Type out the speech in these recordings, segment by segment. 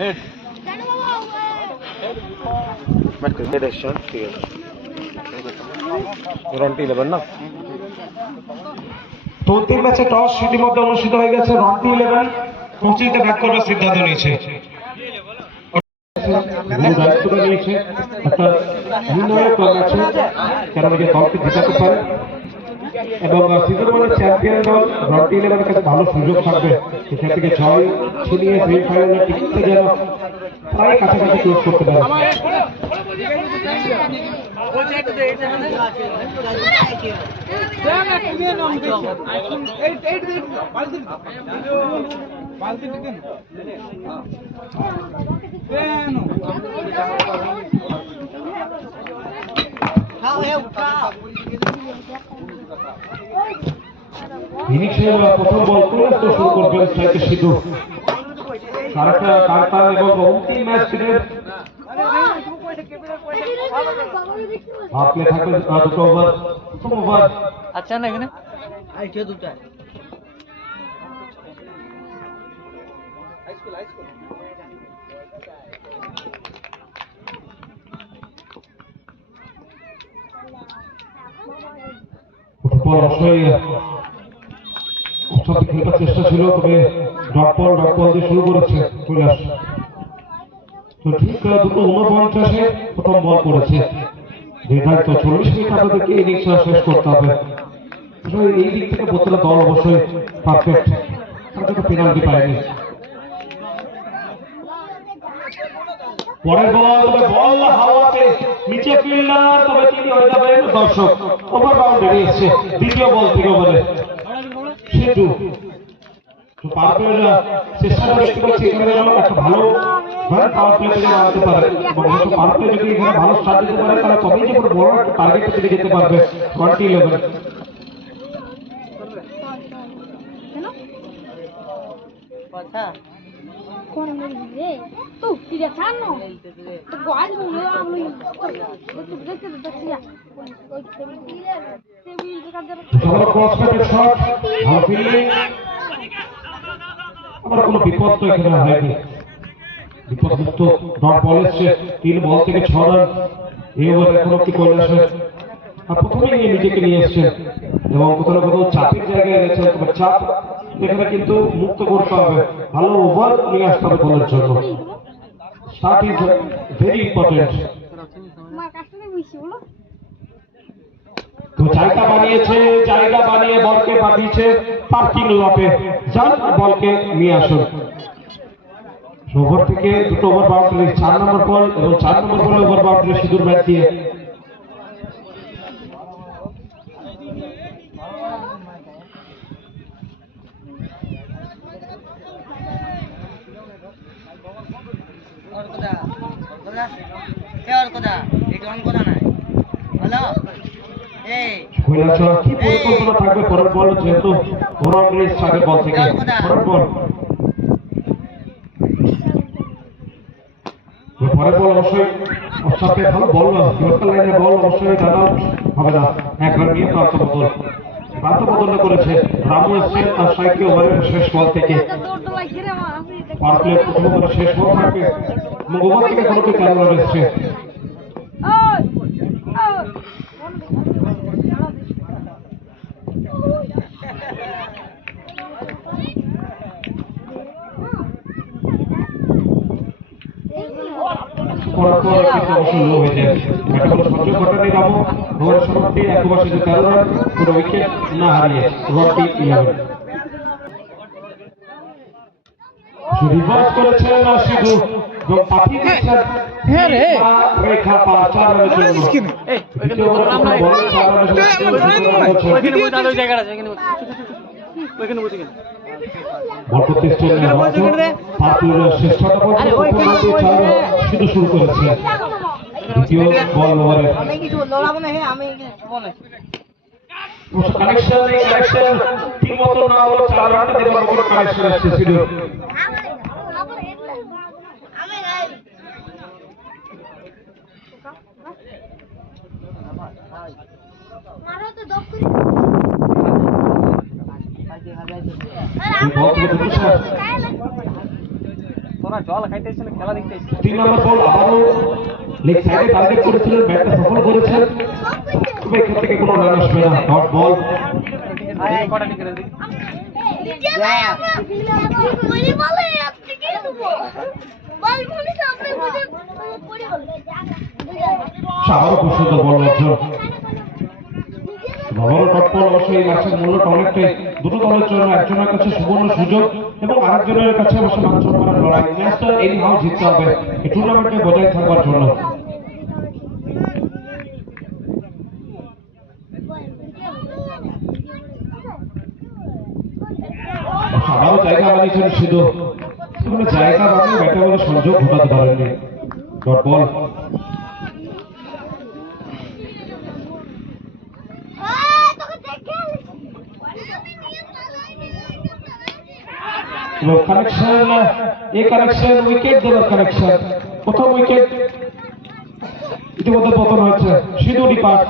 Head head action ঠিক আছে রন্টি 11 না চলতি ম্যাচে টস ইতিমধ্যে অনুষ্ঠিত হয়ে গেছে। রন্টি 11 টসে ব্যাট করবার সিদ্ধান্ত নিয়েছে। দায়িত্বটা নিয়েছে একটা নির্ণায়ক ম্যাচে যারা নিজের দলকে জেতাতে পারে এবং সিজন ওয়ানের চ্যাম্পিয়ন দল রন্টি 11 কাছে ভালো সুযোগ থাকবে সেখান থেকে জয় ছিনিয়ে সেমিফাইনালের টিকিটটা যেন প্রায় কাছাকাছি ক্লোজ করতে পারে। ইনিংসের প্রথম বল করে শুরু করবেন স্ট্রাইকে সিধু। আরেকটা কার্তা এবং অন্তিম ম্যাচ থেকে হাতে থাকবে দুটো ওভার। প্রথম ওভার আচ্ছা না এখানে দুটো অবশ্যই খেলার চেষ্টা ছিল, তবে ডট বল দিয়ে শুরু করেছে কৈলাস। তো ঠিক দুটো 49-এ প্রথম বল করেছে। নির্ধারিত 40 মিনিট আপনাদেরকে ইনিংস শেষ করতে হবে। এই দিক থেকে প্রত্যেকটা দল অবশ্যই পারফেক্ট, তারা পেনাল্টি পায়নি। পরের বল, তবে বল হাওয়াতে নিচে ফিল্ডার, তবে তিনি হয়ে যাবেন দর্শক। ওভার বাউন্ডারি এসছে দ্বিতীয় বল থেকে ওভারে সিধু। পাওয়ার চেষ্টা করে দেখতে পাচ্ছি এখানে যেন একটা ভালো পাওয়ার প্লে থেকে আনতে পারে এবং পাওয়ার প্লে যদি এখানে ভালো স্টার্ট দিতে পারে তাহলে তবেই যে কোনো বড় একটা টার্গেট থেকে যেতে পারবে 2011। আমার কোনো বিপদ তো এখানে হয়নি, বিপদ মুক্ত ডট বল এসছে 3 বল থেকে 6 রান। এই ওভার এখনো কি কৈলাসের প্রথমেই নিজেকে নিয়ে এসছেন এবং কোথাও না কোথাও চাপের জায়গায় গেছেন, তবে চাপ এখানে কিন্তু মুক্ত করতে হবে, ভালো ওভার নিয়ে আসতে হবে বলের জন্য। Start is very important. তো জায়গা বানিয়ে বলকে পাঠিয়েছে পার্কিং লটে, যান বলকে নিয়ে আসুন। ওভার থেকে দুটো ওভার বাউন্ডারি, 4 নম্বর বল এবং 4 নম্বর বলে ওভার বাউন্ডারি সিধুর ব্যাট দিয়ে। কি পরিকল্পনা থাকবে পরের বল, যেহেতু আগের বল থেকে পরের বল অবশ্যই সাথে ভালো বল না, লাইনের বল অবশ্যই জানা হবে না। একবার নিয়ে প্রান্তবদলটা করেছে রামু এসছেন আর সাইকে ওভারের শেষ বল থেকে। পাওয়ার প্লে প্রথম ওভারের শেষ বল থাকবে এবং ওভার থেকে কোনো কেন রান এসছে। উইকেট না হারিয়ে রন্টি 11 রিভার্স করেছেন সিধু এবং পাঠিয়ে দিচ্ছেন রেখা পা 4 রানের জন্য শুরু করেছে। দ্বিতীয় বল ওভারে কানেকশন ঠিক মতো না হলো 4 রান দেওয়ার কোনো কানেকশন এসেছিল। 3 নম্বর বল আবারও লেগ সাইডে টার্গেট করেছিলেন, ব্যাটটা সফল করেছেন, তবে এখান থেকে কোনো রান আসবে না। Dot ball. আবারও খুব সুন্দর বল অর্জন। আবারও ডট বল। অবশ্যই এই ম্যাচের মূল্যটা অনেকটাই দুটো দলের জন্য, একজনের কাছে সুবর্ণ সুযোগ এবং আরেকজনের কাছে অবশ্য মান সম্মানের লড়াই। ম্যাচটা এই হাও জিততে হবে এই টুর্নামেন্টে বজায় থাকবার জন্য। আবারও জায়গা বানিয়েছেন সিধু, সেখানে জায়গা বানিয়ে ব্যাটে বলে সংযোগ ঘটাতে পারেননি। Dot ball. কানেকশন, এই কানেকশন উইকেট দেওয়ার কানেকশন, প্রথম উইকেট ইতিমধ্যে পতন হয়েছে। সিধু ডিপার্ট।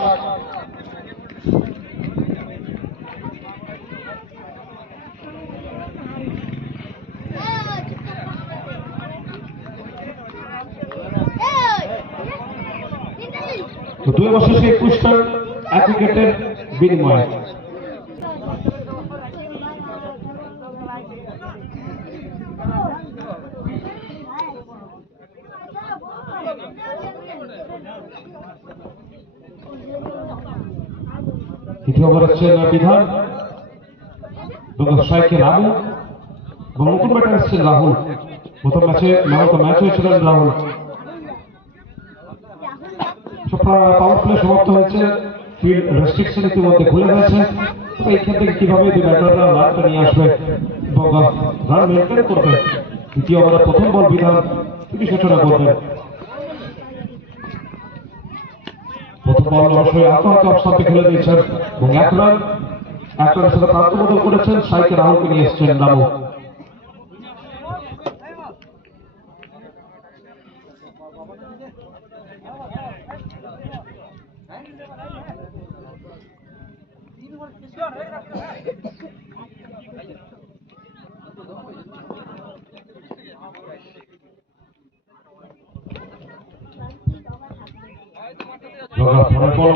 দুই বছর 21 রান 1 উইকেটের বিনিময়ে। তৃতীয় ওভার হচ্ছে বিধান, স্ট্রাইকে রামু এবং নতুন ব্যাটার এসছেন রাহুল। প্রথম ম্যাচে ম্যাচ হয়েছিলেন রাহুল। পাওয়ার প্লে সমাপ্ত হয়েছে, ফিল্ড রেস্ট্রিকশন ইতিমধ্যে খুলে গেছে। তো এইখান থেকে কিভাবে দুই ব্যাটাররা রানটা নিয়ে আসবে এবং রান মেনটেন করবে। দ্বিতীয় ওভারের প্রথম বল বিধান তিনি সূচনা করবেন। প্রথম বল অবশ্যই আত্মহত্যা অবস্থাতে খেলে দিয়েছেন এবং 1 রানের সাথে প্রান্ত বদল করেছেন। স্ট্রাইকে রাহুলকে নিয়ে এসছেন রামু।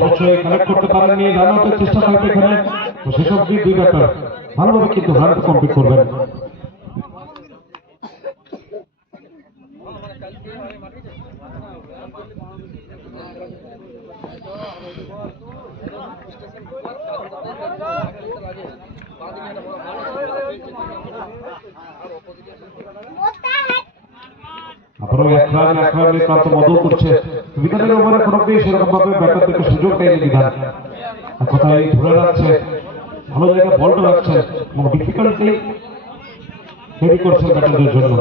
অবশ্যই কানেক্ট করতে পারেননি, রান আউটের চেষ্টা থাকবে এখানে। সেসব দুই ব্যাটার ভালোভাবে কিন্তু রানটা কমপ্লিট করবেন। আবারও 1 রানে প্রান্ত বদল করছে বিধানের ওভারে। কোনো সেরকম ভাবে ব্যাটার থেকে সুযোগ দেয়নি বিধান। কোথায় ধরে রাখছে, ভালো জায়গায় বলটা রাখছে এবং ডিফিকাল্টি তৈরি করছেন ব্যাটারদের জন্য।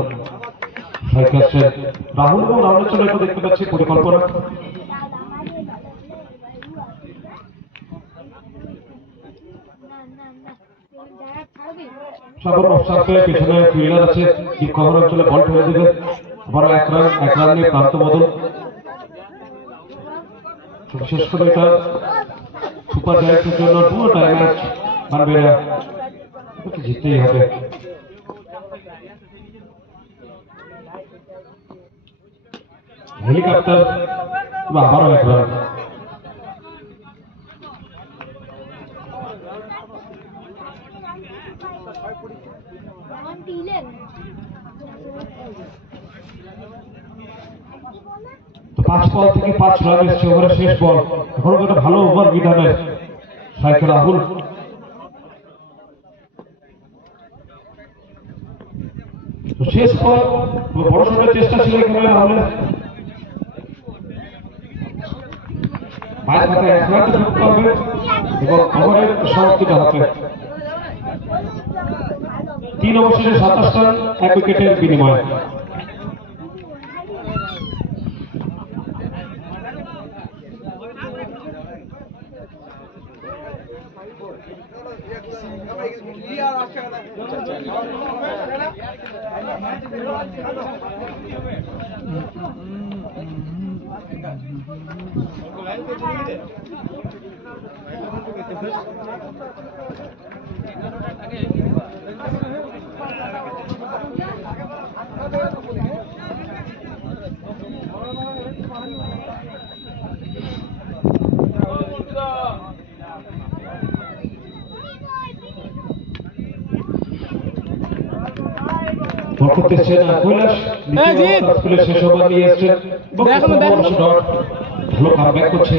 রাহুল এবং রাহুলের জন্য এটা দেখতে পাচ্ছি পরিকল্পনা। সাধারণ অবস্থাতে পেছনে ফিল্ডার আছে, ডিপ কভার অঞ্চলে বল ঠেলে দেবে। আবার 1 রান নিয়ে প্রান্ত বদল। বিশেষ করে এটা সুপার জায়ান্টের জন্য পুরো টাইম ম্যাচ মানবে না, জিততেই হবে। হেলিকপ্টার আবারও 1 রান। তো 5 বল থেকে 5 রান এসছে ওভারের শেষ বল। এখন একটা ভালো ওভার বিধানের স্ট্রাইকে রাহুল। শেষ বল বড় সড়ের চেষ্টা ছিল এখানে রাহুলের। মাঝ মাথায় 1 রান ঢুকতে হবে এবং ওভারের সমাপ্তিটা হবে। 3 ওভার শেষে 27 রান 1 উইকেটের বিনিময়ে। করতেছে না কৈলাস স্কুলের শেষ ওভার নিয়ে এসছেন ভালো কামব্যাক করছে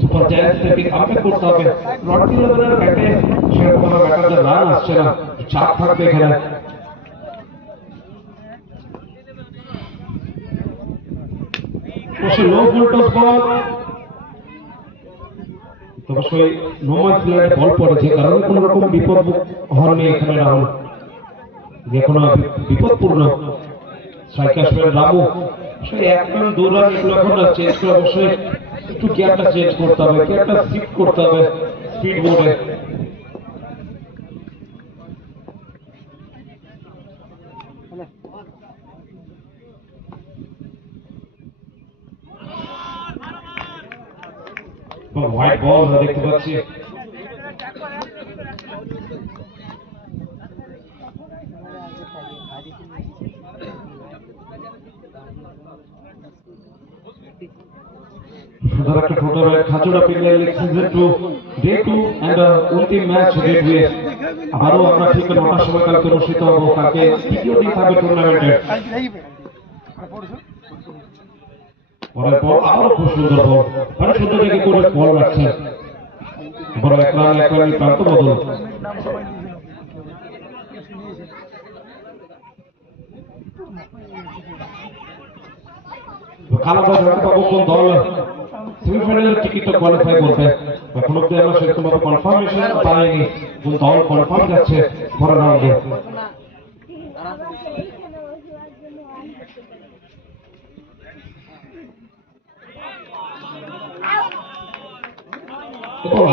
সুপার জায়ান্টস থেকে কামব্যাক করতে হবে রডকি ইলেভেনের ব্যাটে সেরকম ব্যাটারদের রান আসছে না চাপ থাকবে এখানে লো ভোল্টেজ বল অবশ্যই নোমান প্লেয়ারে বল পড়েছে কারণ কোন রকম বিপদ হয়নি এখানে রাহুল যে কোনো বিপদপূর্ণ স্ট্রাইক আসবেন রামু সেই এক রান দু রান এগুলো এখন চেঞ্জ করে অবশ্যই একটু গিয়ারটা চেঞ্জ করতে হবে গিয়ারটা শিফট করতে হবে স্পিড বোর্ডে হোয়াইট বল দেখতে পাচ্ছি সুন্দর একটা tournament Khajura premier league season 2 day 2 and অন্তিম ম্যাচ ডে 2 এ আবারও আমরা ঠিক 9টার সময় কালকে অনুষ্ঠিত হবো কালকে তৃতীয় দিন থাকবে টুর্নামেন্টের পরের পর আরো খুব সুন্দর বল মানে সুন্দর জায়গায় করে বল রাখছেন বড় এক রান প্রান্ত বদল খেলাটা জানতে পাবো কোন দল সেমিফাইনালের টিকিটটা কোয়ালিফাই করবে এখন অব্দি আমরা সেরকমভাবে কনফার্মেশন পাইনি কোন দল কনফার্ম যাচ্ছে পরের রাউন্ডে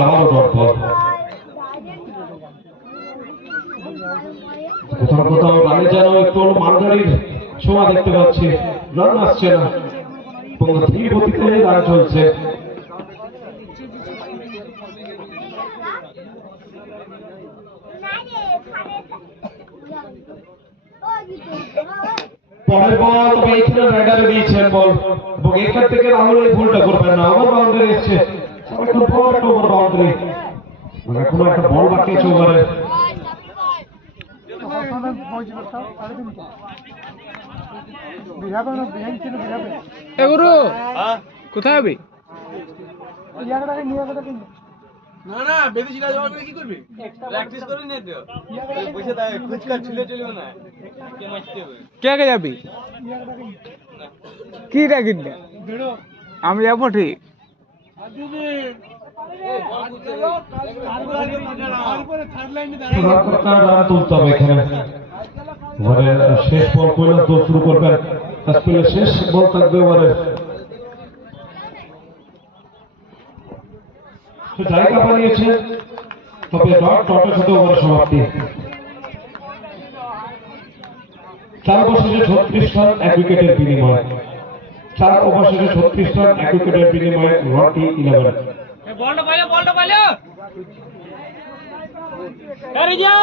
আবারও ডট বল কোথাও কোথাও রানে যেন একটু মালগাড়ির ছোঁয়া দেখতে পাচ্ছি রান আসছে না এবং ধীর গতিতে রান চলছে পরের বল তবে এইখানে রাইডারে দিয়েছেন বল এবং এখান থেকে রাহুল এই ভুলটা করবেন না ওভার বাউন্ডারি এসছে এখন বড় একটা ওভার বাউন্ডারি মানে এখনো একটা বল বাকি আছে ওভারে কোথায় হবে না না বিদেশি কাজ যাওয়ার পরে কি করবি প্র্যাকটিস করে নে তো পয়সা দাও ফুচকা ছিলে চলবে না কে মারতে হবে কে কে যাবি কি রাখিস না আমি যাবো ঠিক রান তুলতে হবে এখানে ওভারের শেষ বল কৈলাস দৌড় শুরু করবেন স্পিনের শেষ বল থাকবে ওভারে জায়গা বানিয়েছে তবে ডটের সাথে ওভার সমাপ্তি 4 ওভার শেষে 36 রান 1 উইকেটের বিনিময়ে 4 ওভার শেষে 36 রান 1 উইকেটের বিনিময়ে রকি 11 বলটা পাইলো আরে যা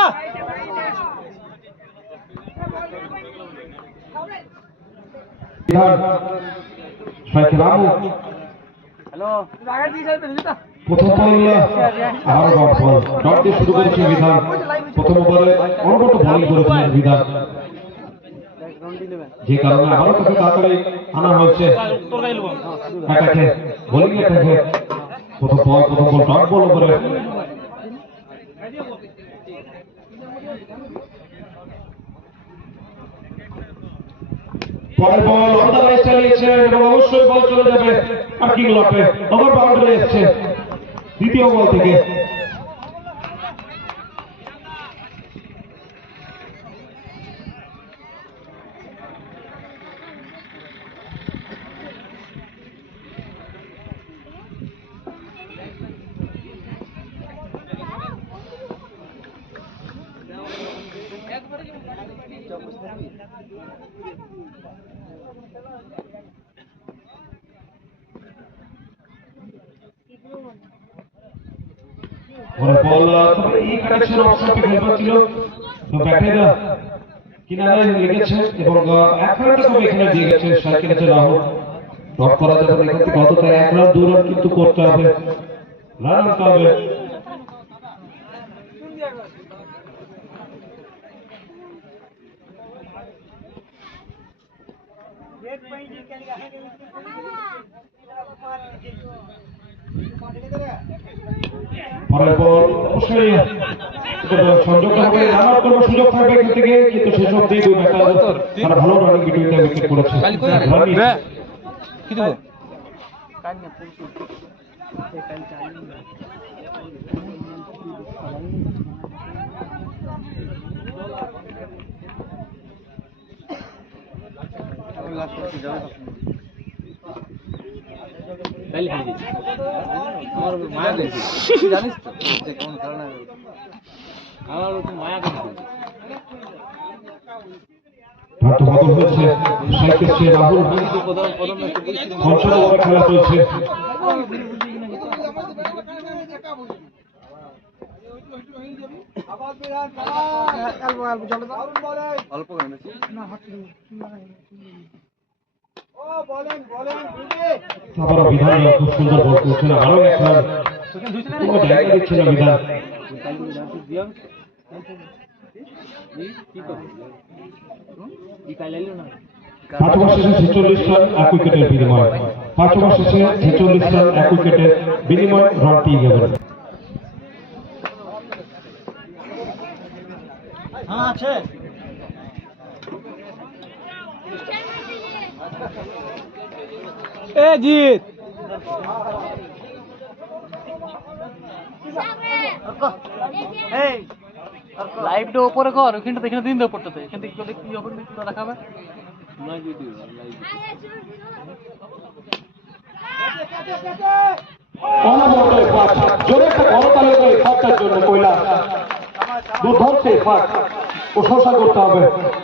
স্ট্রাইক রামু হ্যালো জায়গা দিয়ে যাবে দিতা প্রথম বল আর ডট দিয়ে শুরু করেছে বিধান প্রথম ওভারে অনবরত বোলিং করেছিলেন বিধান যে কারণে আবারও তাকে তাড়াতাড়ি আনা হয়েছে অ্যাটাকে বোলিং অ্যাটাকে প্রথম বল ডট বল ওভারে পরের বল অন দ্য রাইট চালিয়েছেন এবং অবশ্যই বল চলে যাবে পার্কিং লটে ওভার বাউন্ডারি এসছে দ্বিতীয় বল থেকে বল এই কানেকশন অপশনটি খেলবার ছিল ব্যাটের কিনারে লেগেছে এবং এক রানটা তবে এখানে দিয়ে গেছে স্ট্রাইক করেছে রাহুল ড্রপ করা যাবে এখান থেকে অন্তত 1 রান 2 রান কিন্তু করতে হবে রান আনতে হবে পরের বল অবশ্যই সংযোগ হবে, রান আউট করার সুযোগ থাকবে এখান থেকে, কিন্তু শেষ অব্দি দুই ব্যাটার তারা ভালো রানিং বিটুইন দ্য উইকেট করেছে। কি দেবো আমার উপর মায়া গেছে, জানিস তো যে কোন কারণে আমার উপর মায়া গেছে। প্রান্ত বদল হয়েছে, সাইকেল সে রাহুল পঞ্চম ওভার খেলা চলছে। অল্প আবার বিধান খুব সুন্দর বল করছেন, আরো এক রান, কোনো জায়গা দিচ্ছে না বিধান। 5 ওভার শেষে 46 রান 1 উইকেটের বিনিময়, 5 ওভার শেষে 46 রান 1 উইকেটের বিনিময় রানটি গেলেন। হ্যাঁ আছে এ জিত লাইভটা উপরে কর, ওখানটা এখানে দিন দাও পড়তে, এখান থেকে গেলে কি হবে না দেখাবে অনবরত পাঁচ, জোরে একটা করতালি করে পাঁচটার জন্য কৈলাস, দুর্ধর্ষ পাঁচ, প্রশংসা করতে হবে।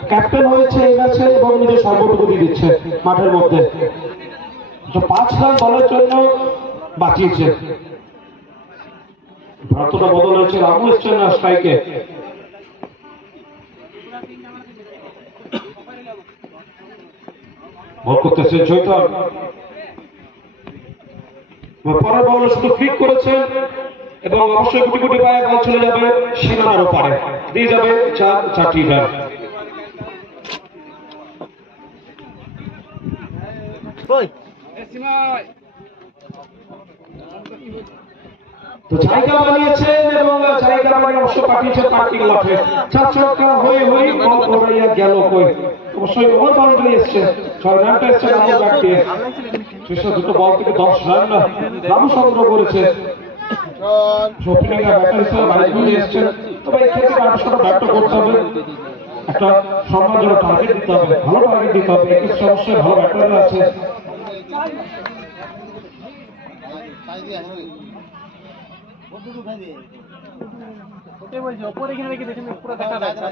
ক্যাপ্টেন হয়েছে এই ম্যাচে এবং নিজের সর্বটুকু দিয়ে দিচ্ছে মাঠের মধ্যে। 5 রান দলের জন্য বাঁচিয়েছে। ভ্রাতটা বদল হয়েছে, রামু এসছেন না স্ট্রাইকে। বল করতেছে চৈতন, পরের বল শুধু ফ্লিক করেছেন এবং অবশ্যই গুটি গুটি পায়ে বল চলে যাবে সীমানার ওপারে, দিয়ে যাবে 4টি রান। তো জায়গা বানিয়েছেন এবং জায়গা বানিয়ে অবশ্য পাঠিয়েছেন কার্তিক লঠে, 4 ছক্কা হয়ে হয়ে বল করাইয়া গেল কই। অবশ্যই ওভার বাউন্ডারি এসছে, 6 রানটা এসছে রামু ব্যাট দিয়ে। শেষ দুটো বল থেকে 10 রান রামু সংগ্রহ করেছে। ওপেনিং ব্যাটার হিসেবে বাইরে চলে এসছেন, তবে এই ক্ষেত্রে আটশোটা ব্যাটটা করতে হবে, একটা সম্মানজনক টার্গেট দিতে হবে, ভালো টার্গেট দিতে হবে। একে অবশ্যই ভালো ব্যাটাররা আছে। ওপরে এখানে রেখে দেখেন পুরো দেখা যাচ্ছে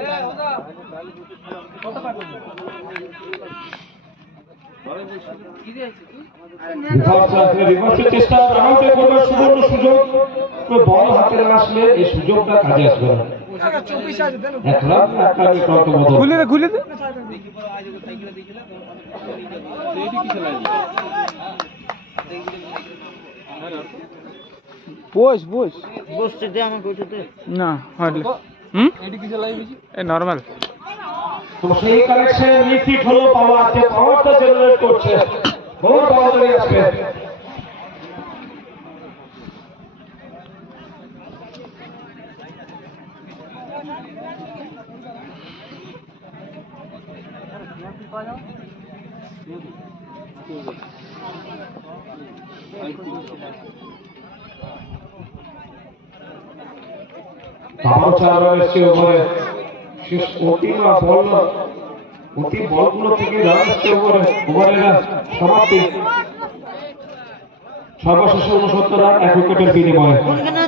রিভার্সের চেষ্টা, রান আউটে করবার সুবর্ণ সুযোগ, বল হাতে আসলে এই সুযোগটা কাজে আসবে না। 1 রান 1 রানে প্রান্ত বদল। খুলে দে খুলে দে বস বস বসতে দে আমাকে ওইটাতে না হলে এডি কিসে লাইভছি এ নরমাল। তো সেই কানেকশন মিসিট হলো, পাওয়ার যে পাওয়ারটা জেনারেট করছে বহুত বাউন্ডারি আসবে। আবারও 4 রান এসছে ওভারে, শেষ অতি বলগুলো থেকে রান এসছে ওভারের সমাপ্তি। সর্বশেষ 69 রান 1 উইকেটের বিনিময়ে,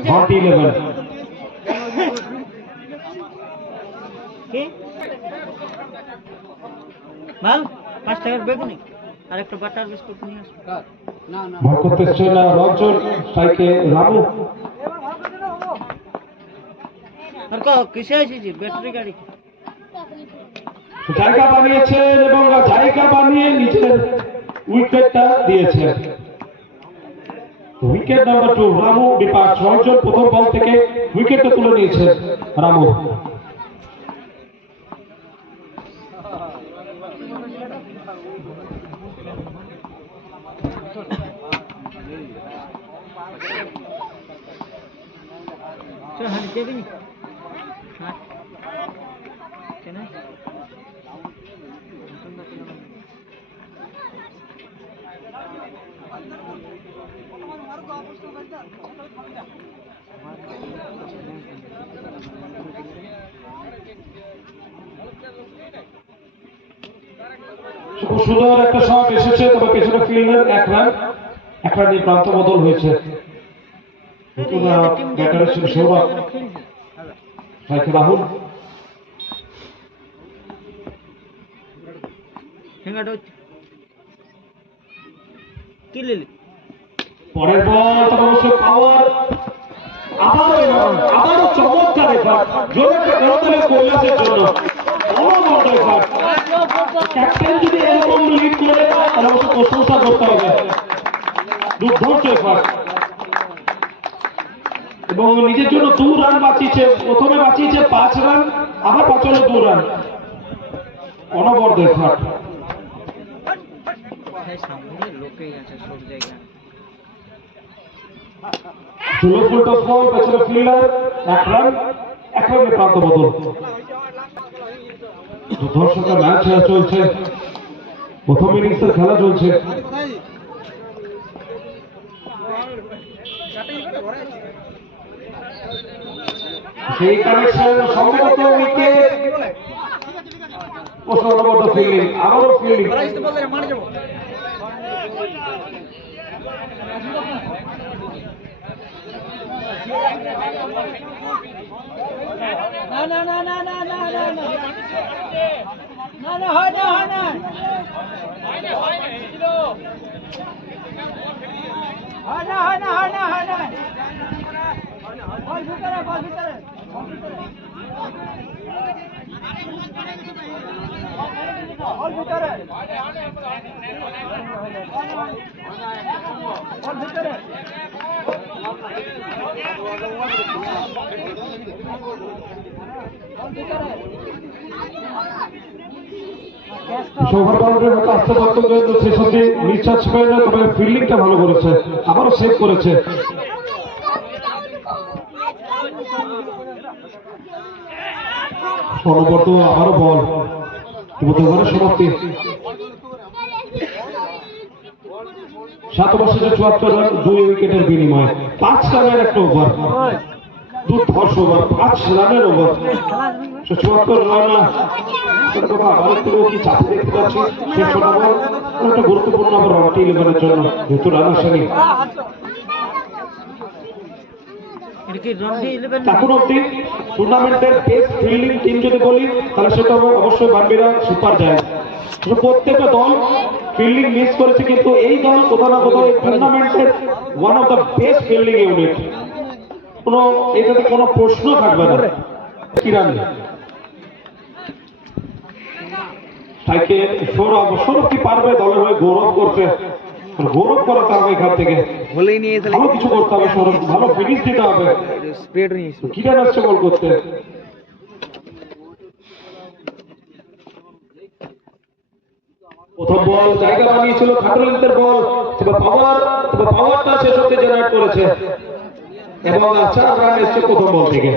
11। মাল 5 টাকার বেগুনি আর একটা বাটার বিস্কুট নিয়ে আসো। ভর করতেছে না রঞ্জন, স্ট্রাইকে রামু। আর কো কিসে আসিছি ব্যাটারি গাড়ি। জায়গা বানিয়েছেন এবং জায়গা বানিয়ে নিচের উইকেটটা দিয়েছেন। উইকেট নাম্বার 2 রামু বিপাক। রঞ্জন প্রথম বল থেকে উইকেটটা তুলে নিয়েছেন রামু। খুব সুন্দর একটা শট এসেছে, তবে পেছনে ফিল্ডার এক রান নিয়ে প্রান্ত বদল হয়েছে। নতুন ব্যাটার ছিল সৌরভ, সাইকে রাহুল। পরের বল তবে অবশ্যই পাওয়ার, আবারও চমৎকার এফার, জোরে একটা করতালি কৈলাসের জন্য। অনবদ্য এফার, ক্যাপ্টেন যদি এরকম লিড করে তাহলে অবশ্য প্রশংসা করতে হবে। দুর্ধর্ষ এফার, এবং নিজের জন্য 2 রান বাঁচিয়েছে। প্রথমে বাঁচিয়েছে 5 রান, আবার বাঁচালো 2 রান। অনবদ্য এফার। ফুল টস বল, পেছনে ফিল্ডার, 1 রান প্রান্ত বদল। দুর্ধর্ষ ম্যাচ চলছে, প্রথম ইনিংসের খেলা চলছে। সেই কানেকশন সম্ভবত উইকেট, অনবদ্য ফিল্ডিং, আবারও ফিল্ডিং। ওভার বাউন্ডারির মতো আস্তে পারত শেষ অব্দি নিঃশ্বাস পায় না, তবে ফিল্ডিংটা ভালো করেছে, আবারও সেভ করেছে। অনবদ্য আবারও বল, ওভারের সমাপ্তি। 7 ওভার 74 রান, 2 উইকেটের বিনিময়ে 5 রানের একটা ওভার। দুর্ধর্ষ ওভার, 5 রানের ওভার, 74 রান। কি চাপে দেখতে পাচ্ছি শেষ ওভার, একটা গুরুত্বপূর্ণ ওভার রয়্যালটি 11-এর জন্য, যেহেতু রান আসেনি। এখন অব্দি টুর্নামেন্টের বেস্ট ফিল্ডিং টিম যদি বলি তাহলে সেটা অবশ্যই বানবিরা সুপার জায়ান্টস। প্রত্যেকটা দল ফিল্ডিং মিস করেছে, কিন্তু এই দল কোথাও না কোথাও টুর্নামেন্টের one of the best fielding unit, এটাতে কোনো প্রশ্ন থাকবে না। সৌরভ কি পারবে দলের হয়ে গৌরব করতে? গৌরব করাতে হবে এখান থেকে, ভালো কিছু করতে হবে সৌরভ, ভালো ফিনিশ দিতে হবে। কিরান আসছে বল করতে। প্রথম বল জায়গা বানিয়েছিল, খাটুলেন্সের বল, তবে পাওয়ারটা শেষ হতে জেনারেট করেছে, এবং 4 রান এসছে প্রথম বল থেকে।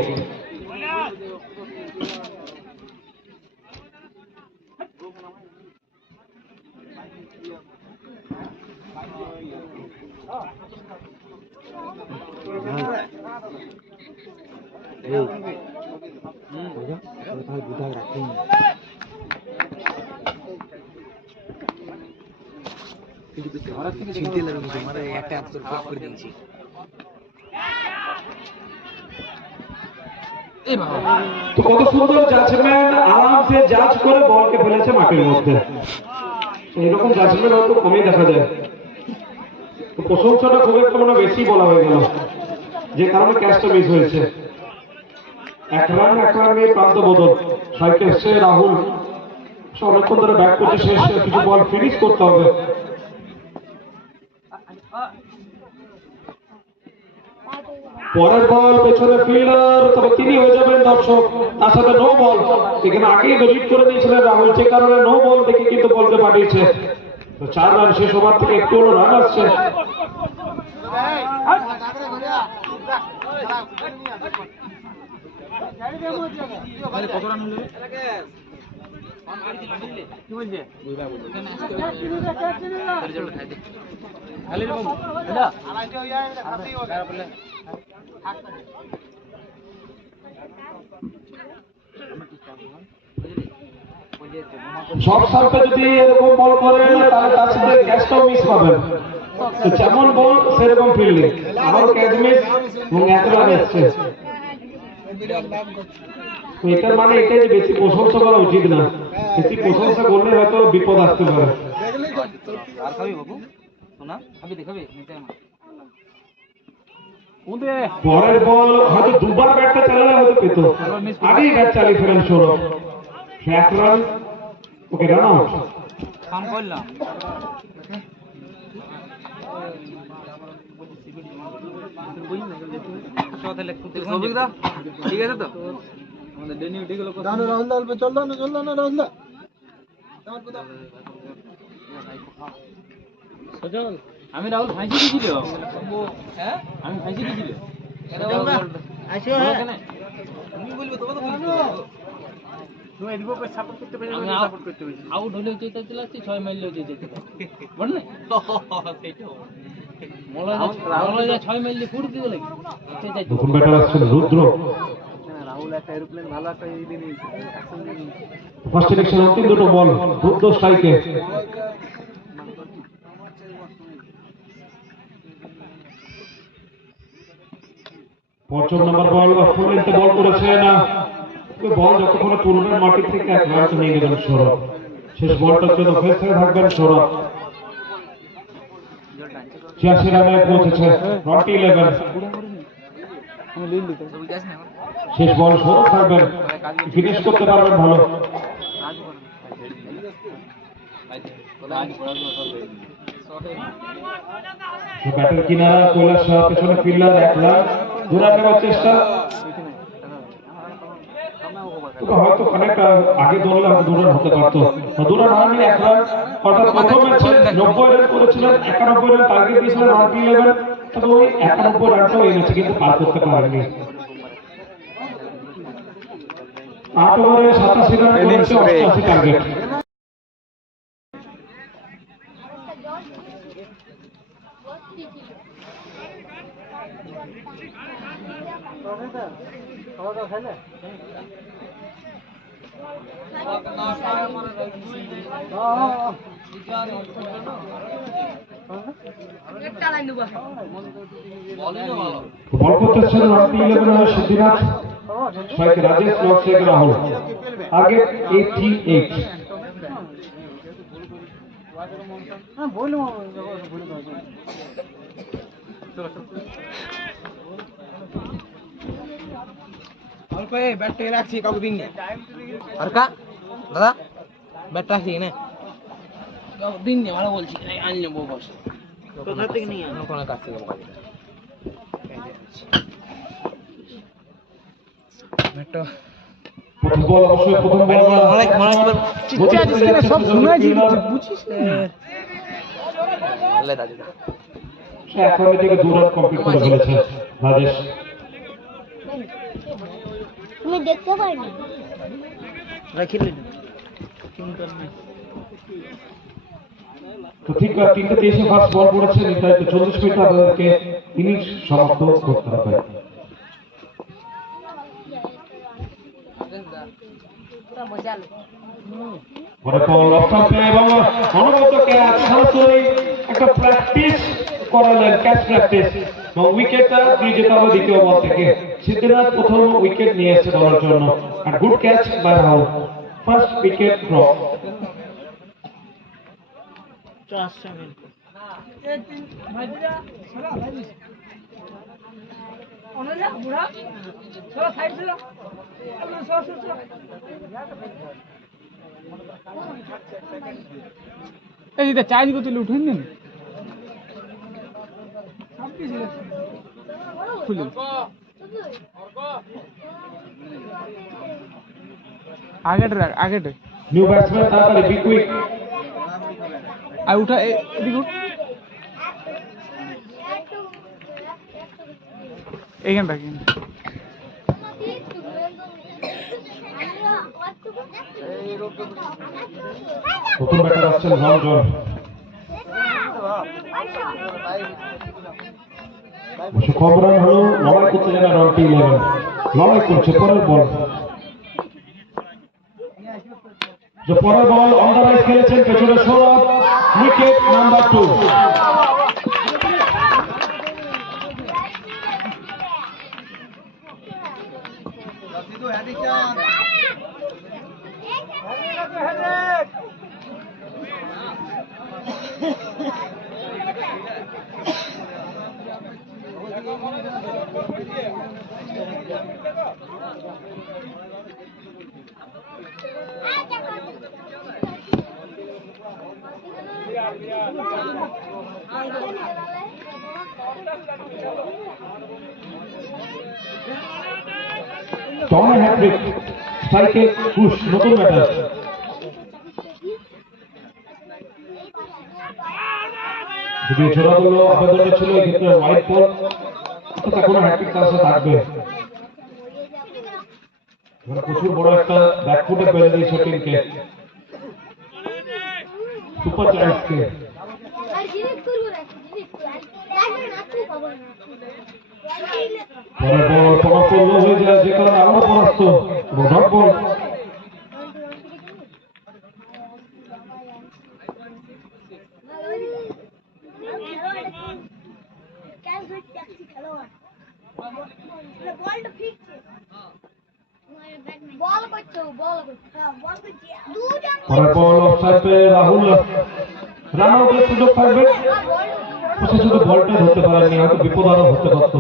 তো কত সুন্দর জাজমেন্ট, আরামসে জাজ করে বলকে ফেলেছে মাঠের মধ্যে। এরকম জাজমেন্ট হয়তো কমই দেখা যায়। প্রশংসাটা খুব একটা মানে বেশি বলা হয়ে গেল, যে কারণে ক্যাচটা মিস হয়েছে। 1 রান নিয়ে প্রান্ত বদল। সাইকে এসছে রাহুল, অনেকক্ষণ ধরে ব্যাট করছে, শেষ কিছু বল ফিনিশ করতে হবে। পরের বল পেছনে ফিল্ডার, তবে তিনি হয়ে যাবেন দর্শক, তার সাথে নো বল। এখানে আগেই রিড করে দিয়েছিলেন রাহুল, যে কারণে নো বল দেখে কিন্তু বলকে পাঠিয়েছে। তো 4 রান শেষ ওভার থেকে একটু হলো রান আসছে। কত রান হলো? কি বলছে? সব সার্ভে যদি এরকম বল করেন তাহলে তার সাথে ক্যাচটাও মিস পাবেন। তো যেমন বল সেরকম ফিল্ডিং, আবারও ক্যাচ মিস এবং 1 রান এসছে। এটার মানে এটাই যে বেশি প্রশংসা করা উচিত না, বেশি প্রশংসা করলে হয়তো বিপদ আসতে পারে। আর খাবি বাবু? শোনা খাবি দেখাবি নিতে আমার ওদে পরের বল হয়তো দুবার ব্যাটটা চালালে হয়তো পেত, আগেই ব্যাট চালিয়ে ফেলেন Sourav. 1 run, okay run out. কাম করলাম ঠিক আছে তো আমাদের ডেনি উঠে গেল। রাহুল দা অল্প চল দাও না রাহুল দা। আমি রাহুল ফাঁসি দিয়েছিল। হ্যাঁ আমি ফাঁসি দিয়েছিল। আউট হলেও যেতে চালাচ্ছি, 6 মাইলেও যেতে চালাচ্ছি, বুঝলেন? মলয় 6 মাইল দিয়ে ফুট দিতে লাগে। নতুন ব্যাটার আসছেন রুদ্র। রাহুল একটা এরোপ্লেন ভালো একটা ফার্স্ট ইনিংসের অন্তিম দুটো বল রুদ্র স্ট্রাইকে। পঞ্চম নম্বর বল ফুল লেন্থে বল করেছেন, বল যতক্ষণ পুরোনো মাটি থেকে 1 রান নিয়ে গেলেন সৌরভ। শেষ বলটার জন্য ফেস থেকে থাকবেন সৌরভ। 86 রানে পৌঁছেছে 20-11। শেষ বল সৌরভ থাকবেন, ফিনিশ করতে পারবেন ভালো। ব্যাটের কিনারা কৈলাস শাহ, পেছনে ফিল্ডার 1 রান, 2 রান নেওয়ার চেষ্টা। হয়তো খানিকটা আগে দৌড়লে হয়তো 2 রান হতে পারতো। 2 রান হয়নি, 1 রান। অর্থাৎ প্রথম ম্যাচে 90 রান করেছিলেন, 91 রান টার্গেট দিয়েছিলেন 20-11, তবে ওই 91 রানটাও এই ম্যাচে কিন্তু পার করতে পারেননি। 8 ওভারে 87 রান করেছে, 88 টার্গেট। বল করতেছেন 20-11 Siddhinath, strike Rajesh, not strike Rahul. Target 88। অল্প ব্যাটটা রাখছি, কাউকে দিন আর কা দাদা ব্যাট রাখছি না দিন নে, ভালো বলছি আনি নেবো বস। কোথা থেকে নিয়ে আনো? কোন কাছ থেকে মোবাইল ব্যাটটা প্রথম বল অবশ্যই প্রথম বল চিচ্চা দিছিস সব শোনাইছি, বুঝছিস না? আল্লাহ দাদু সে এখন থেকে 2 রান কমপ্লিট করে ফেলেছে রাজেশ। তুমি দেখতে পারনি রাখিলি তো ঠিক 3:23 ফার্স্ট বল পড়েছে, নির্ধারিত 40 মিনিট তাদেরকে ইনিংস সমাপ্ত করতে হবে। পরে বল অফ স্টাম্পে এবং অনবরত ক্যাচ, সরাসরি একটা প্র্যাকটিস করালেন, ক্যাচ প্র্যাকটিস, এবং উইকেটটা দিয়ে যেতে হবে দ্বিতীয় বল থেকে। সিদ্ধিনাথ প্রথম উইকেট নিয়ে এসেছে দলের জন্য, আর good catch by Rahul, first wicket drop. এই যে চার্জ করতে উঠেন না খুলে আগে নিউ ব্যাটসম্যান তাড়াতাড়ি বিগ কুইক আর উঠা এদিকে এইখানটা প্রথম ব্যাটার আসছেন রঞ্জন কম রান হলো লড়াই করতে জানা রনটি 11 লড়াই করছে পরের বল যে পরের বল অন দ্য রাইট খেলেছেন পেছনে Sourav wicket number 2 Tom hat trick স্ট্রাইকে পুশ নতুন ব্যাটার যদি জোড়াগুলো আবেদনে ছিল এক্ষেত্রে হোয়াইট বল অর্থাৎ কোনো হ্যাট্রিক চান্স থাকবে প্রচুর বড় একটা ব্যাকফুটে পেরে দিয়েছে টিমকে সুপার চান্সকে পরের বল পরাপূর্ণ হয়ে যায় যে কারণে আরো পরাস্ত ডট বল পরের বল অফসাইডে রাহুল রান আউটের সুযোগ থাকবে সে শুধু বলটা ধরতে পারেনি হয়তো বিপদ আরো হতে পারত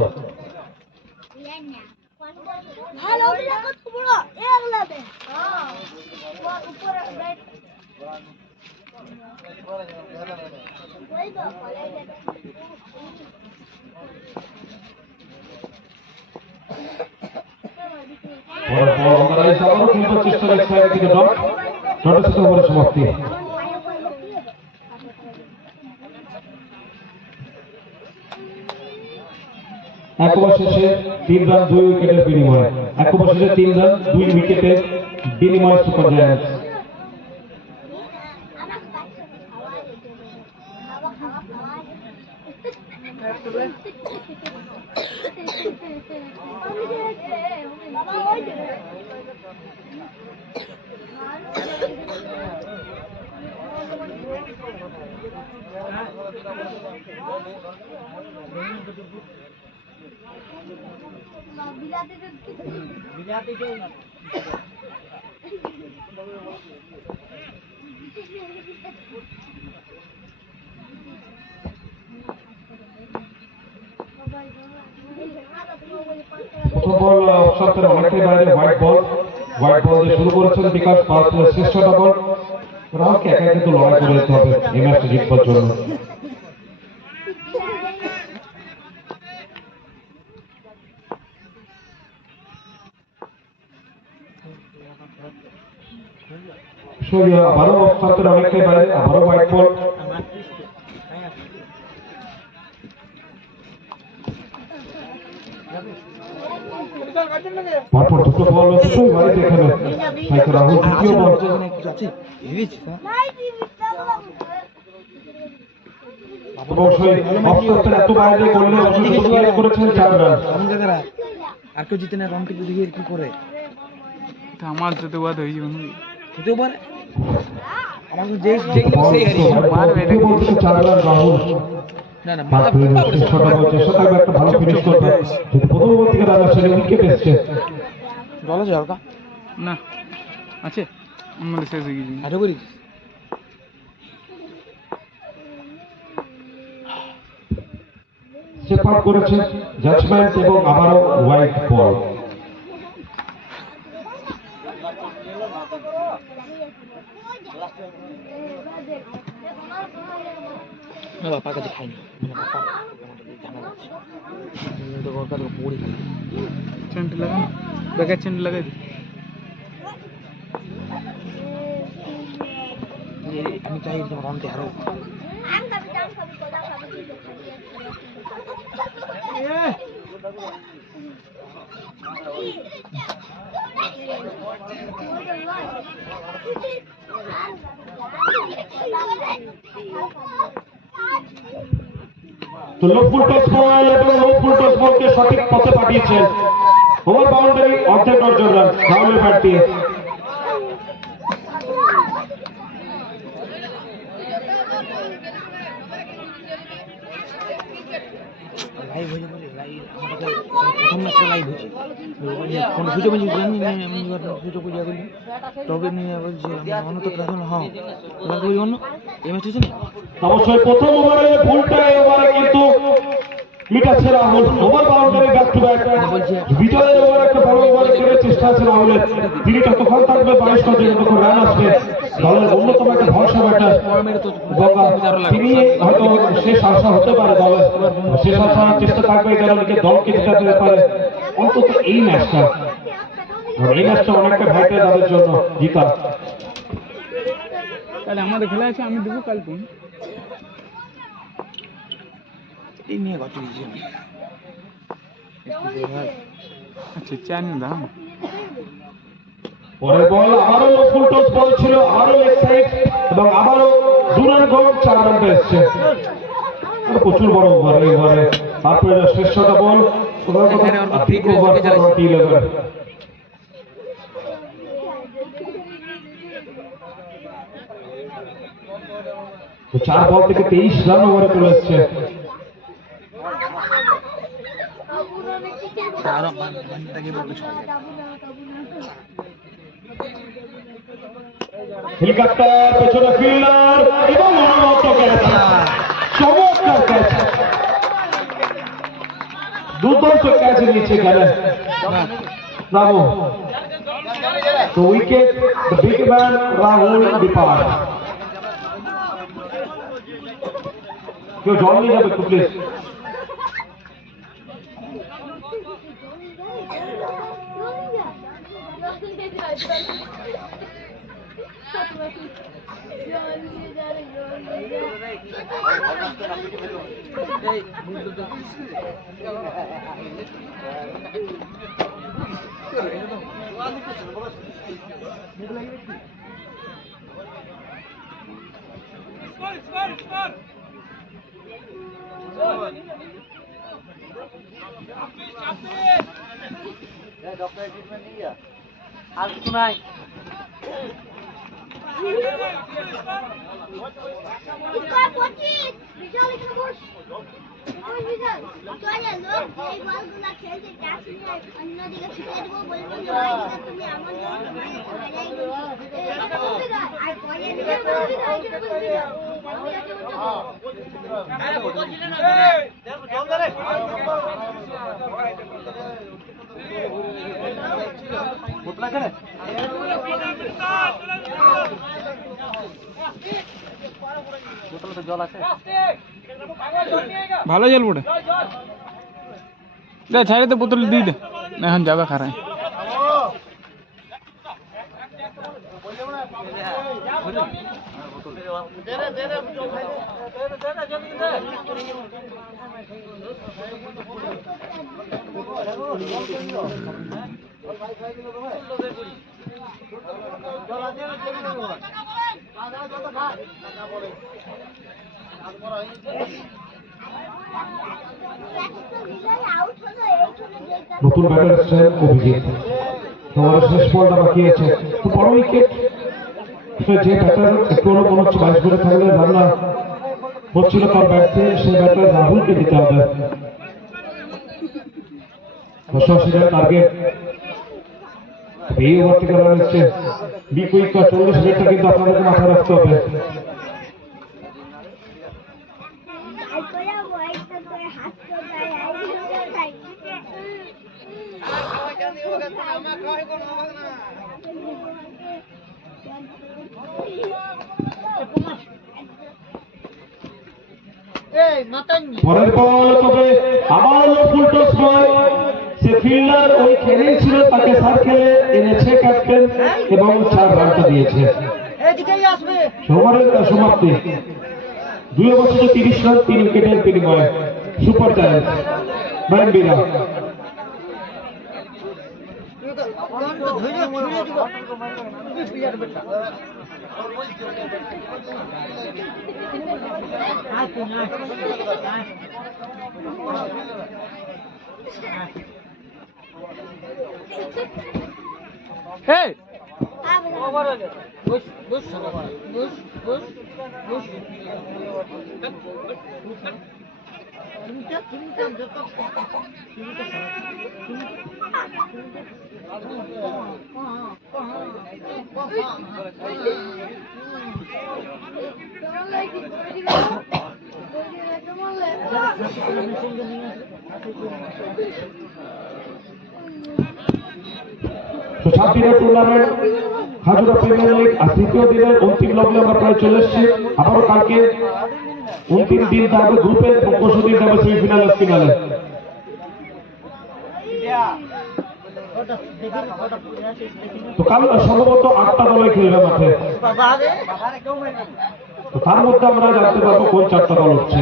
পরের বল অন্দারাইজ আবারও খেলবার চেষ্টা করছে একদিকে ডট ডটের সাথে ওভারের সমাপ্তি এক ওভার শেষে 3 রান 2 উইকেটের বিনিময়ে এক ওভার শেষে 3 রান 2 উইকেটের বিনিময়ে সুপার জায়ান্টস প্রথম বল অফসাইডের অনেকটাই বাইরে হোয়াইট বল দিয়ে শুরু করেছেন বিকাশ ভারতের শ্রেষ্ঠটা বল রাহুলকে একা কিন্তু লড়াই করে যেতে হবে এই ম্যাচটি জিতবার জন্য আবারও অফসাইডের অনেকটাই বাইরে আবারও হোয়াইট বল পরপর দুটো বল দুটোই বাড়িতে এখানে সাইকেল রাহুল দ্বিতীয় বল অবশ্যই অফসাইডের এত বাইরে করলে অবশ্যই করেছেন 4 রান আর কেউ জিতে না রনকে যদি কি করে আমার তো বাদ হয়ে যাবে হতেও পারে আমার যে সেই মারবে এটা 4 রান রাহুল না না চেষ্টা থাকবে একটা ভালো ফিনিশ করবে যদি প্রথম ওভার থেকে রান আসলে উইকেট এসছে বলা যায় হালকা না আছে আমাদের শেষ হয়ে গেছে আরো করিস চেক আউট করেছেন জাজমেন্ট এবং আবারও হোয়াইট বল বাবা কাছে খাইনি তো দরকার পড়ি চেনটা লাগান, ব্যাগের চেনটা লাগাই দিই। আমি চাই তোমার অন্তে আরো তো লো ফুল টস বল এবং লো ফুল টস বলকে সঠিক পথে পাঠিয়েছেন। ওভার বাউন্ডারি অর্ধেক অর্জন রান রাহুলের ব্যাট দিয়ে। লাইভ হয়ে যাবে লাইভ আমাদের প্রথম ম্যাচে লাইভ হয়েছে কোন সুযোগ আমি সুযোগ বুঝা করি তবে নিয়ে বলছি আমি অন্য তো ট্রাভেল হ্যাঁ লাগবে অন্য এই ম্যাচ হচ্ছে না অবশ্যই প্রথম ওভারে ভুলটা এবারে কিন্তু মিটাচ্ছে Rahul. Over boundary back to back বিজয়ের ওভার একটা বড় ওভারে খেলার চেষ্টা আছে রাহুলের। তিনি যতক্ষণ থাকবে 22 গজে যতক্ষণ রান আসবে দলের অন্যতম একটা ভরসা ব্যাটার গঙ্গা, তিনি হয়তো শেষ আশা হতে পারে দলের, শেষ আশার চেষ্টা থাকবে এই দলকে দলকে জেতাতে পারে অন্তত এই ম্যাচটা। এই ম্যাচটা অনেকটা ভাইটাল তাদের জন্য জিতা। তাহলে আমাদের খেলা আছে, আমি দেবো কালকে। এই নিয়ে কথা দিয়েছি আচ্ছা চান দাম পরের বল আবারও ফুল টস বল ছিল, আবারও লেগ সাইড এবং আবারও 2 রান গোল 4 রান পেয়েছে। প্রচুর বড় ওভার এই ওভারে। তারপরে শ্রেষ্ঠটা বল ঠিক ওভার ফর টি11। তো 4 বল থেকে 23 রান ওভারে চলে এসছে। হেলিকপ্টার পেছনে ফিল্ডার এবং অনুমত ক্যাচ, চমৎকার ক্যাচ, দুর্দান্ত ক্যাচ নিচ্ছে এখানে ব্রাভো। তো wicket the big man Rahul depart. কেউ জল নিয়ে যাবে একটু প্লিজ। আর কিছু নাই। জল আছে, ভালো জল পড়ে দে, ছাড়ে দে, বোতল দিয়ে দে, এখন যাবে খারায়। নতুন ব্যাটার এসেছেন অভিজিৎ, তোমার শেষ বলটা বাকি আছে। তো বড় উইকেট, যে ব্যাটার একটু মনে হচ্ছে 22 করে থাকলে রান্না হচ্ছিল তার ব্যাট থেকে, সেই ব্যাটার রাহুলকে দিতে হবে। 80 রান টার্গেট, এই ওভার থেকে রান এসছে বিগ উইক 40 মিনিটটা কিন্তু আপনাদেরকে মাথায় রাখতে হবে। পরের বল তবে আবার ফুল টস নয়, সে ফিল্ডার ওই খেলেই ছিল, তাকে সার্কেলে এনেছে ক্যাপ্টেন এবং 4 রানটা দিয়েছে। ওভারের সমাপ্তি 2 ওভারে 30 রান 3 উইকেটের বিনিময়ে সুপার জায়ান্টস বানবিরা। এই তো 7 দিনের টুর্নামেন্ট খাজুরা প্রিমিয়ার লিগ আর 3য় দিনের অন্তিম লগ্নে আমরা প্রায় চলে এসেছি। আবারও কালকে অন্তিম দিন থাকবে গ্রুপের, পরশু দিন থাকবে সেমিফাইনাল আর ফিনালে। তো কাল সম্ভবত 8টা দলে খেলবে মাঠে, তো তার মধ্যে আমরা জানতে পারবো কোন 4টা দল হচ্ছে।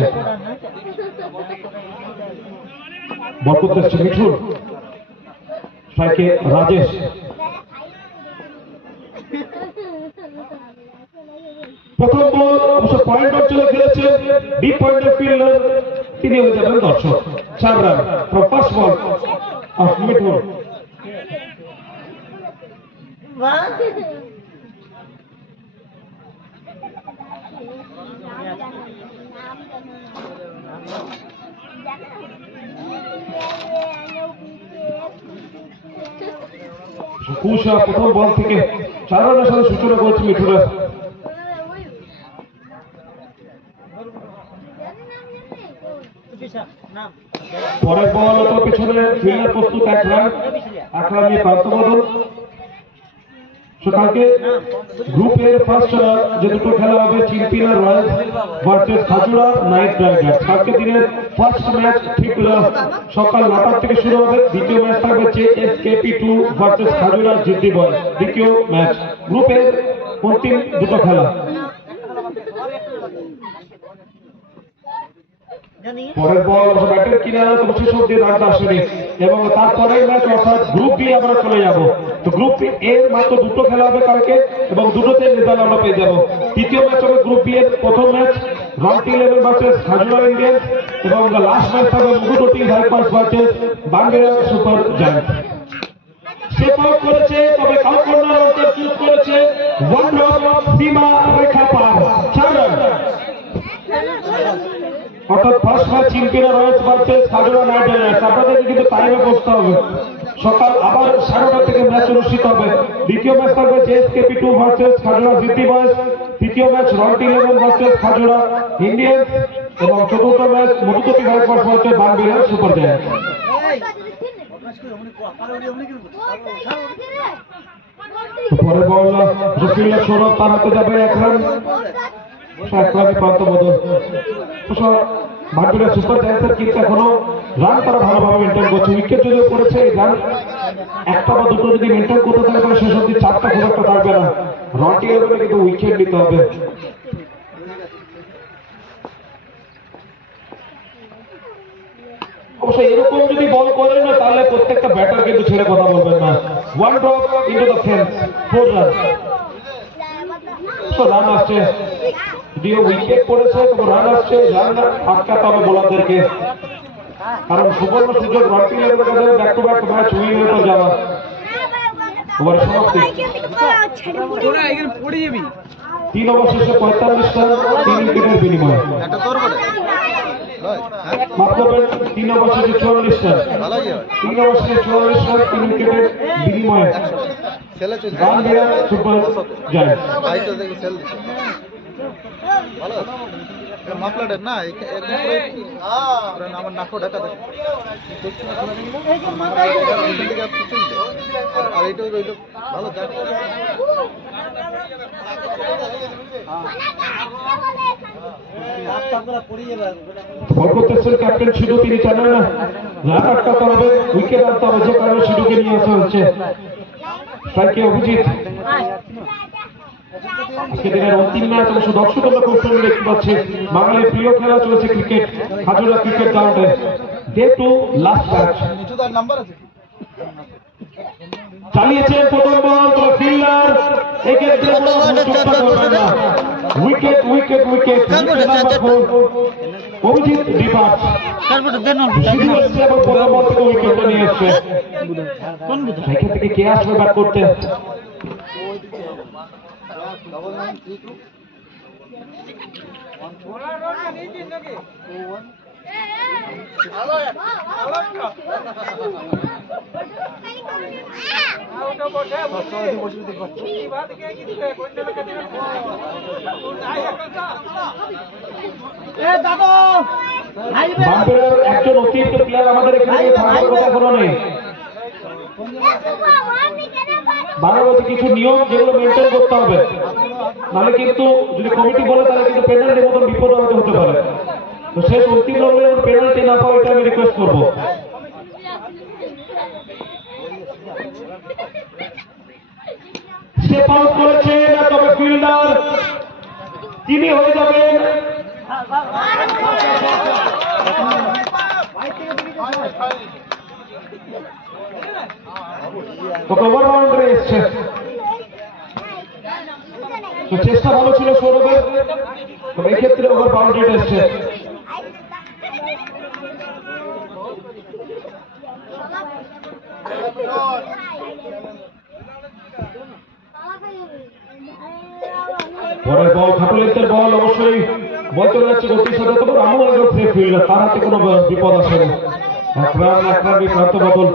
বল করতে এসছে মিঠুন, স্ট্রাইকে রাজেশ, প্রথম বল অবশ্য পয়েন্ট চলে খেলেছে, বি পয়েন্টের ফিল্ডার তিনি হয়ে যাবেন দর্শক। 4 run from first ball of Mithun. কুশা প্রথম বল থেকে 4 রানের সাথে সূচনা করছে মিঠুনের। পরের বল তো পিছনে ফিল্ডার প্রস্তুত, 1 রান নিয়ে প্রান্ত বদল। কালকে গ্রুপের ফার্স্ট যে দুটো খেলা হবে চিম্পিনা royals versus Khajura knight riders. আজকে দিনের ফার্স্ট ম্যাচ ঠিক সকাল 9টা থেকে শুরু হবে। দ্বিতীয় ম্যাচ থাকবে JSKP2 versus Khajura Ziddi boys, দ্বিতীয় ম্যাচ গ্রুপের অন্তিম দুটো খেলা। পরের বল ব্যাটের কিনারা তো শেষ অব্দি রানটা আসেনি এবং তারপরের ম্যাচ অর্থাৎ গ্রুপ বি আমরা চলে যাব। তো গ্রুপ বি এর মাত্র দুটো খেলা হবে কালকে এবং দুটোতে রেজাল্ট আমরা পেয়ে যাব। তৃতীয় ম্যাচ হবে গ্রুপ বি এর প্রথম match royal 11 versus Khajura Indians এবং লাস্ট ম্যাচ থাকবে মুগুটুটি vipers versus Bangera super giants. Step out করেছে, তবে কাউ কর্নার আউটের চুজ করেছে ওয়ান ড্রপ সীমা রেখা পার, 4 রান। অর্থাৎ ফার্স্ট ম্যাচ চিম্পিনা royals versus Khajura knight riders. আপনাদের কিন্তু টাইমে বসতে হবে, সকাল আবার 9:30 থেকে ম্যাচ অনুষ্ঠিত হবে। দ্বিতীয় ম্যাচ থাকবে JSKP2 versus Khajura Ziddi boys, তৃতীয় match royal 11 versus Khajura Indians এবং চতুর্থ ম্যাচ মুগুটুটি vipers versus Bangera super giants. পরে বল রফিউল্লাহ সৌরভ, তার হাতে যাবে 1 রান, 1 রানে প্রান্ত বদল। বাঙ্গেরা সুপার জায়ান্টসের কিন্তু এখনো রান তারা ভালোভাবে মেনটেন করছে। উইকেট যদিও পড়েছে, রান 1টা বা 2টো যদি মেনটেন করতে থাকে তাহলে শেষ অব্দি 4টা খুব একটা থাকবে না। রয়্যাল 11 কিন্তু উইকেট নিতে হবে। অবশ্য এরকম যদি বল করেন না তাহলে প্রত্যেকটা ব্যাটার কিন্তু ছেড়ে কথা বলবেন না। 1 drop into the fence, 4 run. Run আসছে, যদিও উইকেট পড়েছে তবে রান আসছে, রান আটকাতে হবে বোলারদেরকে, কারণ সুবর্ণ সুযোগ রয়্যাল 11 কাছে back to back match win হয়ে যাওয়া। ওভার সমাপ্তি 3 ওভার শেষে 45 রান 3 উইকেটের বিনিময়ে। মাফ করবেন, 3 ওভার শেষে 44 রান, 3 ওভার শেষে 44 রান 3 উইকেটের বিনিময়ে বাঙ্গেরা সুপার জায়ান্টস। মাফলারের না আমার নাকও ঢাকা আর এইটা রইল ভালো যাক। বল করতেছেন ক্যাপ্টেন সিধু, তিনি জানেন না রান আটকাতে হবে, উইকেট আনতে হবে, যে কারণে সিধুকে নিয়ে আসা হচ্ছে। তাকে অভিজিৎ আজকে দিনের অন্তিম ম্যাচ, অবশ্য দর্শকের কৌশল দেখতে পাচ্ছে বাঙালির প্রিয় খেলা চলেছে ক্রিকেট, হাজরা ক্রিকেট গ্রাউন্ডে day two last match. Number আছে চালিয়েছেন প্রথম বল, তো ফিল্ডার এক্ষেত্রে উইকেট উইকেট উইকেট অভিজিৎ ডিপার্স সিধু এসছে এবং প্রথম বল থেকে উইকেটটা নিয়ে এসছে। এখান থেকে কে আসবে ব্যাট করতে? বাম্পের একজন অতিরিক্ত প্লেয়ার আমাদের এখানে থাকার কথা কোনো নেই। বাংলাদেশে কিছু নিয়ম যেগুলো মেনটেন করতে হবে, নাহলে কিন্তু যদি কমিটি বলে তাহলে কিন্তু পেনাল্টির মতন বিপদ হতে পারে। তো শেষ অন্তিম লগ্নে পেনাল্টি না পাওয়া, এটা আমি রিকোয়েস্ট করবো। স্টেপ আউট করেছেন, তবে ফিল্ডার তিনি হয়ে যাবেন ওভার বাউন্ডারি এসছে। চেষ্টা ভালো ছিল সৌরভের, তবে এক্ষেত্রে ওভার বাউন্ডারি এসছে। পরের বল খাটুলের বল, অবশ্যই বল চলে যাচ্ছে গতির সাথে, তবে রামুল একজন সেফ ফিল্ডার, তার হাতে কোনো বিপদ আসেনি। এক রান প্রান্ত বদল।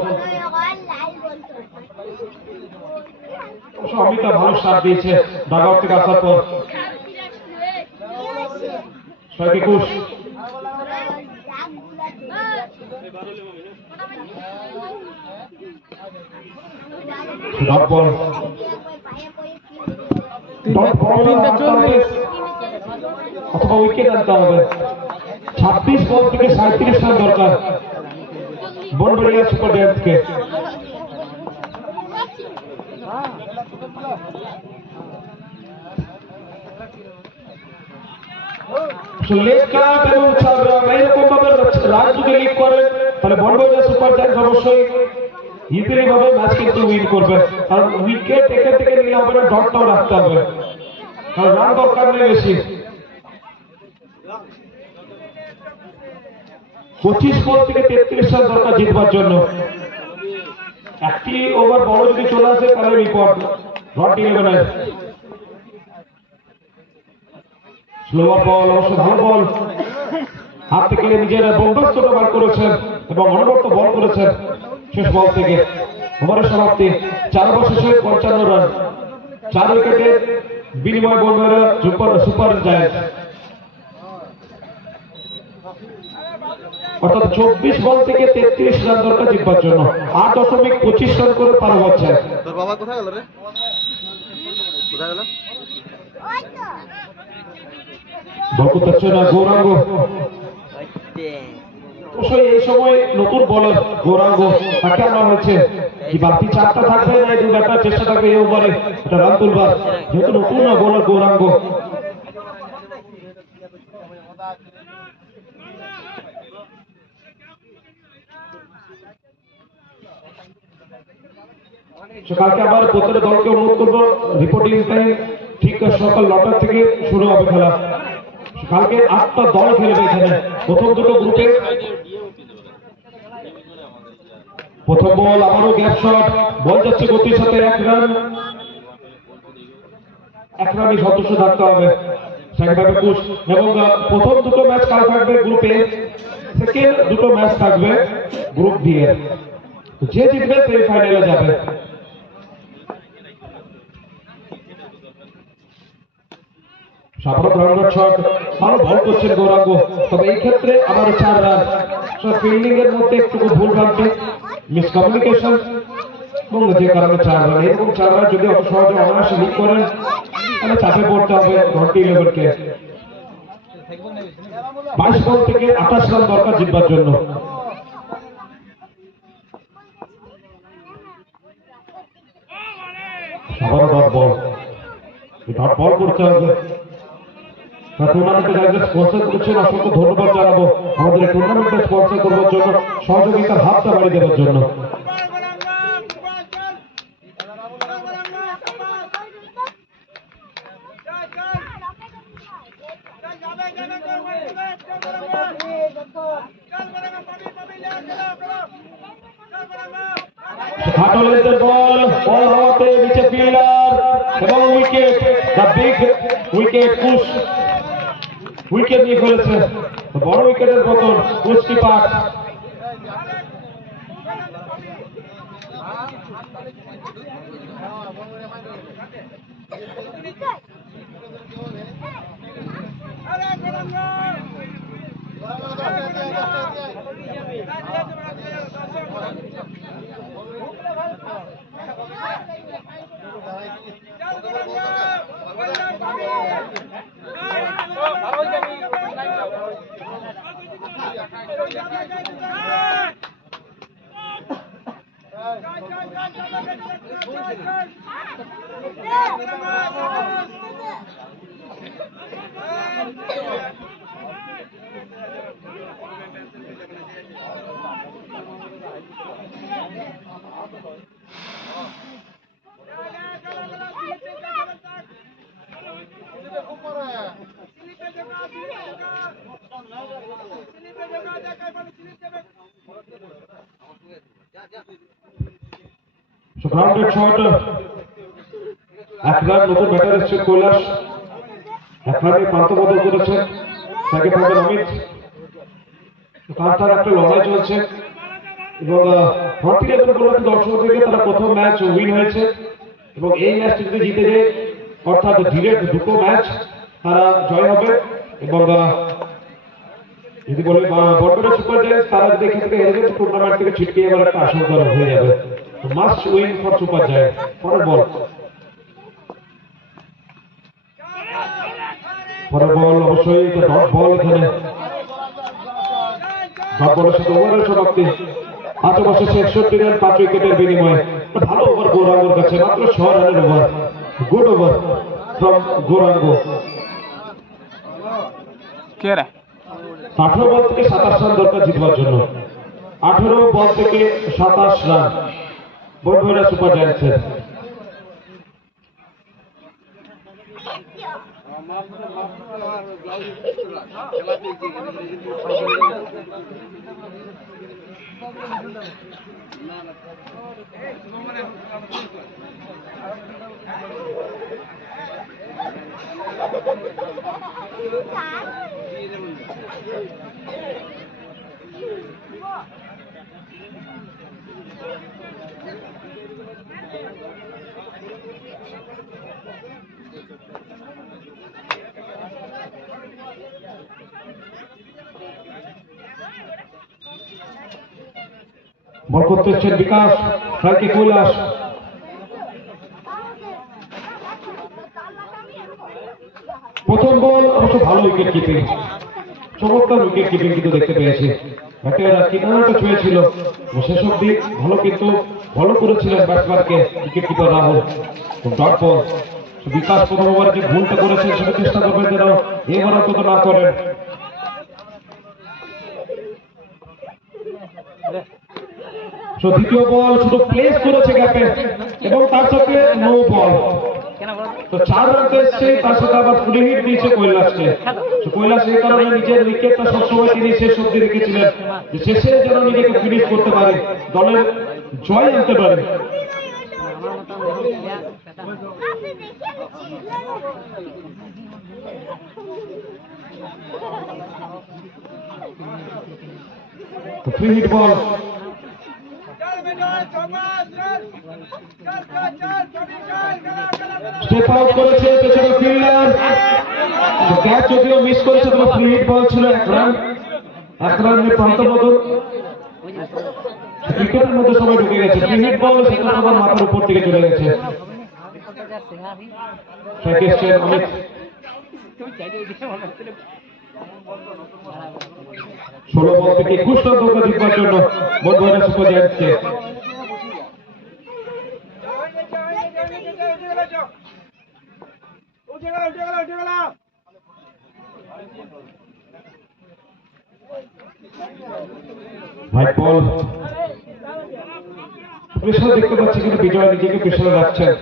অমিতা ভালো সাথ দিয়েছে ডাগ আউট থেকে আসার পর। 6-21 ডট বল, অথবা উইকেট আনতে হবে। 26 বল থেকে 37 রান দরকার বনবড়িয়া সুপার জায়ান্টসকে। লেগ কাট এবং 4 রান, এরকম ভাবে রান যদি লিড করেন তাহলে বনবড়িয়া সুপার জায়ান্টস অবশ্যই ইজিলি ভাবে ম্যাচ কিন্তু উইন করবে। কারণ উইকেট এখান থেকে নিলে হবে না, ডটটাও রাখতে হবে, কারণ রান দরকার নেই বেশি। 25 বল থেকে 33 রান দরকার জিতবার জন্য। একটি ওভার বড় যদি চলে আসে তাহলে বিপদ। নট 11 স্লোয়ার বল, অবশ্য ভালো বল, হাত থেকে নিজের বন্ধুত্বটা বার করেছেন এবং অনবরত বল করেছেন। শেষ বল থেকে ওভারের সমাপ্তি, 4 ওভার শেষে 55 রান, 4 উইকেটের বিনিময় বনবড়িয়া সুপার জায়ান্টস। অর্থাৎ 24 বল থেকে 33 রান দরকার জিতবার জন্য। 8.25 রান করে পার হচ্ছে। তোর বাবা কোথায় গেল রে? কোথায় গেল? বল করতে না গৌরাঙ্গ, অবশ্যই এই সময় নতুন বলার গৌরাঙ্গ, তাকে আনা হয়েছে। কি বাকি 4টা থাকবে না 2 ব্যাটার চেষ্টা থাকবে এই ওভারে এটা রান তুলবার, যেহেতু নতুন না বলার গৌরাঙ্গ। কালকে আবার প্রত্যেক দলকে অনুরোধ করবো, রিপোর্টিং টাইম ঠিক সকাল 9টা থেকে শুরু হবে খেলা। কালকে 8টা দল খেলবে এখানে। প্রথম দুটো গ্রুপে প্রথম বল, আবারও গ্যাপ শট, বল যাচ্ছে গতির সাথে 1 রান, 1 রানই সদস্য থাকতে হবে। এবং প্রথম দুটো ম্যাচ কাল থাকবে গ্রুপে, সেকেন্ড দুটো ম্যাচ থাকবে গ্রুপ ডি এর। যে জিতবে সেমিফাইনালে যাবে। সাপোর্ট রাউন্ডার শট, ভালো বল করছেন গৌরাঙ্গ, তবে এই ক্ষেত্রে আবার 4 রান। ফিল্ডিং এর মধ্যে একটু ভুল ভ্রান্তি, মিসকমিউনিকেশন, এবং যে কারণে 4 রান। এরকম 4 রান যদি অত সহজে অনায়াসে লিড করেন তাহলে চাপে পড়তে হবে ঘন্টি 11 কে। 22 বল থেকে 28 রান দরকার জিতবার জন্য। আবারও ডট বল, ডট বল করতে হবে। টুর্নামেন্টে যারা স্পন্সর করছেন অসংখ্য ধন্যবাদ জানাবো আমাদের এই টুর্নামেন্টে স্পন্সর করবার জন্য, সহযোগিতার হাতটা বাড়িয়ে দেওয়ার জন্য। ঘাটলের বল, বল হাওয়াতে, নিচে ফিল্ডার এবং wicket. The big wicket push, wicket নিয়ে ফেলেছে, বড় উইকেটের পতন, পুশ কিপার। গ্রাউন্ডের শট, এক রান। নতুন ব্যাটার এসছে কৈলাস, এক রানে প্রান্ত বদল করেছে, তাকে পাবেন অমিত। তার একটা লড়াই চলছে এবং দর্শক থেকে তারা প্রথম ম্যাচ উইন হয়েছে এবং এই ম্যাচটি যদি জিতে যায় অর্থাৎ ডিরেক্ট দুটো ম্যাচ তারা জয় হবে এবং যদি বলে বড় সুপার জায়ান্টস তারা যদি এখান থেকে হেরে যায় টুর্নামেন্ট থেকে ছিটকে যাওয়ার একটা আশঙ্কা হয়ে যাবে। Must win for super giants. পরের বল, পরের বল অবশ্যই ডট বল। এখানে ডট বলের সাথে ওভারের সমাপ্তি। 5 ওভার 61 রান 5 উইকেটের বিনিময়ে। ভালো ওভার গৌরাঙ্গর কাছে, মাত্র 6 রানের over. Good over from Gauranga. 18 ball থেকে 27 রান দরকার জিতবার জন্য। 18 বল থেকে 27 রান বড়ভৈরা সুপার জায়ান্টসের। বল করতে এসছেন বিকাশ, ফ্রাইকে কৈলাস। প্রথম বল অবশ্য ভালো উইকেট কিপিং, চমৎকার উইকেট কিপিং কিন্তু দেখতে পেয়েছি। কিনারাটা ছুঁয়েছিল শেষ অব্দি ভালো, কিন্তু ভালো করেছিলেন ব্যাটসম্যানকে wicket keeper Rahul. Dot ball, Bikash প্রথম ওভারে যে ভুলটা করেছেন সেটা চেষ্টা করবেন যেন এবার অন্তত না করেন। দ্বিতীয় বল শুধু প্লেস করেছে গ্যাপে এবং তার সাথে নো বল। তো 4 রান এসছে, তার সাথে আবার ফুল হিট দিয়েছে কৈলাসকে। কৈলাস এই কারণে নিজের উইকেটটা সবসময় তিনি শেষ অব্দি রেখেছিলেন, যে শেষে যেন নিজেকে ফিনিশ করতে পারে, দলের জয় আনতে পারে। ফ্রি হিট বল, স্টেপ আউট করেছে পেছনে ফিল্ডার, ক্যাচ যদিও মিস করেছে তবে ফ্রি হিট বল ছিল। 1 রান, 1 রানের প্রান্ত বদল। ক্রিকেটের মধ্যে সবাই ঢুকে গেছে। ফ্রি হিট বল সেটা আবার মাথার উপর থেকে চলে গেছে। অমিত 16 বল থেকে 21 রান দরকার জিতবার জন্য বনভোজনা সুপার জায়ান্টসকে। ভাই বল প্রেশার দেখতে পাচ্ছি কিন্তু বিজয় নিজেকে প্রেশারে রাখছেন।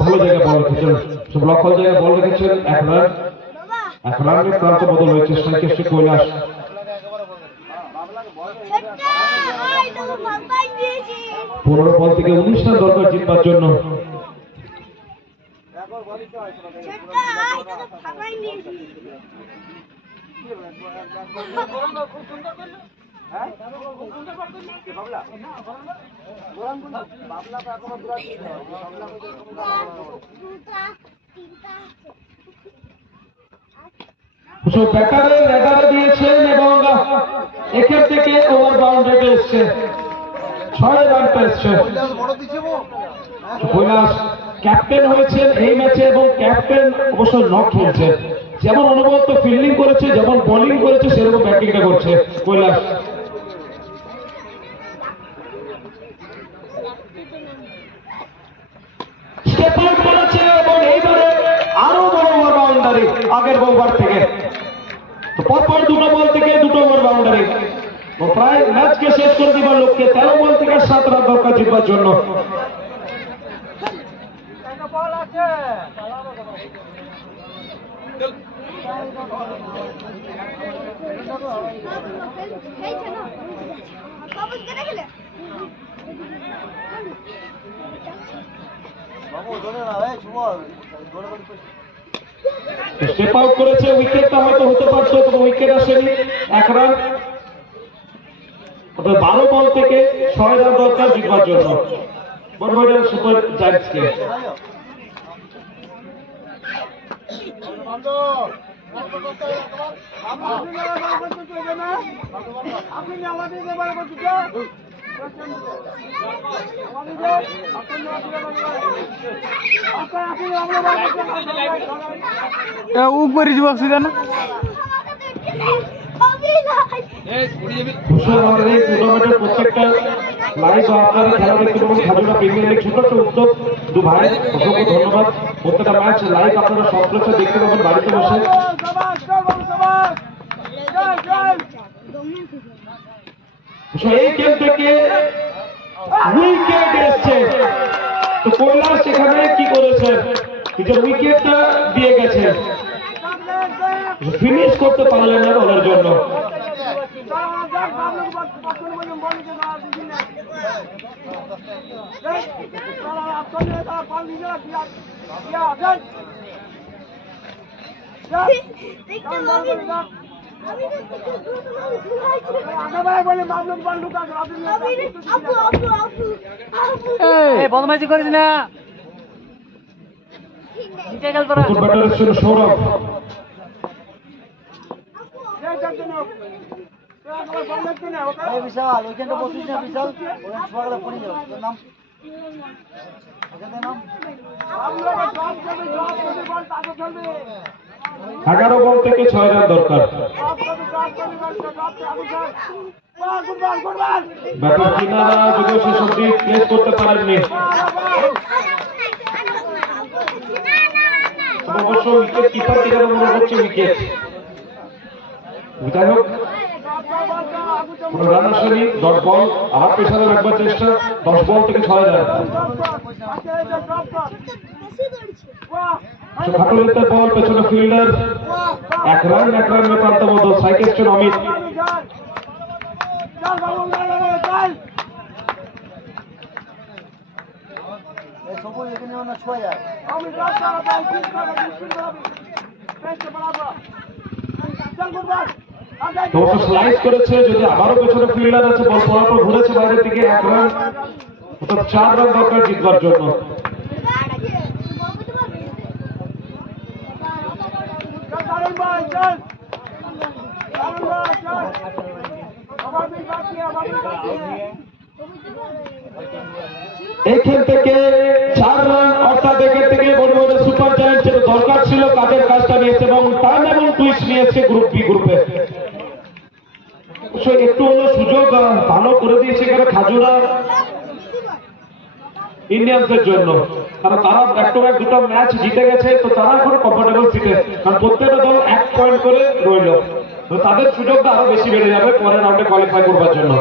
ভালো জায়গায় বল রেখেছেন, ব্লক হল জায়গায় বল রেখেছেন। 1 রানের প্রান্ত বদল হয়েছে স্ট্রাইকের সে কৈলাস। 15 বল থেকে 19 রান দরকার জিতবার জন্য। ব্যাটারে রেডারে দিয়েছেন এবং এখান থেকে ওভার বাউন্ডারিতে এসছে, 6 রানটা এসছে। কৈলাস ক্যাপ্টেন হয়েছেন এই ম্যাচে এবং ক্যাপ্টেন অবশ্য নক খেলছে। যেমন অনুভব ফিল্ডিং করেছে, যেমন বোলিং করেছে, সেরকম ব্যাটিংটা করছে কৈলাস। স্টেপ আউট করেছে এবং এইবারে আরো বড় ওভার বাউন্ডারি আগের ওভার থেকে। তো পরপর 2টো বল থেকে 2টো ওভার বাউন্ডারি, প্রায় ম্যাচকে শেষ করে দিবার লক্ষ্যে 13 বল থেকে 7 রান দরকার জিতবার জন্য। স্টেপ আউট করেছে, উইকেটটা হয়তো হতে পারতো, তবে উইকেট আসেনি। 1 রান, 12 বল থেকে 6 রান দরকার জিতবার জন্য বনভোজনা সুপার জায়ান্টসকে। উপরে যাব না প্রত্যেকটা লাইভ আপনারা খেলা দেখতে পাবেন খাজুরা প্রিমিয়ার লিগ। ছোট একটা উদ্যোগ, দু ভাই অসংখ্য ধন্যবাদ। প্রত্যেকটা ম্যাচ লাইভ আপনারা সবকিছু দেখতে পাবেন বাড়িতে বসে। এই গেম থেকে উইকেট এসছে, তো কৈলাস এখানে কি করেছে, নিজের উইকেটটা দিয়ে গেছে, ফিনিশ করতে পারলেন না বলের জন্য। বদমাইশি করিস না, নিচে গেল তোরা। ব্যাটার ছিল সৌরভ। বিশাল ওইখানটা বসিস না, বিশাল সকালে পড়ে যাও, তোর নাম 11 বল থেকে 6 রান দরকার। ব্যাটার কিনারা যদিও শেষ অব্দি প্লেস করতে পারেননি, অবশ্য উইকেট কিপার কিনারা মনে হচ্ছে উইকেট। যাই হোক, কোন রান আসেনি। 10 বল, আবার পেছনে রাখবার চেষ্টা। 10 বল থেকে 6 রান। খাটুলিতে বল, পেছনে ফিল্ডার। 1 রান, 1 রানের প্রান্তবদ্ধ স্ট্রাইক এসছেন অমিত। সবুজ এখানে না ছোঁয়া যায়। অবশ্য স্লাইস করেছে, যদি আবারও পেছনে ফিল্ডার আছে, বল পরাপর ঘুরেছে বাইরের দিকে। 1 রান, 4 রান দরকার জিতবার জন্য। এইখান থেকে 4 রান, অর্থাৎ এখান থেকে বড় সুপার জায়ান্ট যেটা দরকার ছিল কাজের কাজটা নিয়েছে এবং টার্ন এবং টুইস্ট নিয়েছে গ্রুপ বি গ্রুপে। একটু হলো সুযোগ ভালো করে দিয়েছে এখানে খাজুরা ইন্ডিয়ান্সের জন্য, কারণ তারা ব্যাক টু ব্যাক দুটো ম্যাচ জিতে গেছে, তো তারা এখন কমফোর্টেবল সিটে, কারণ প্রত্যেকটা দল 1 পয়েন্ট করে রইল, তো তাদের সুযোগটা আরো বেশি বেড়ে যাবে পরের রাউন্ডে কোয়ালিফাই করবার জন্য।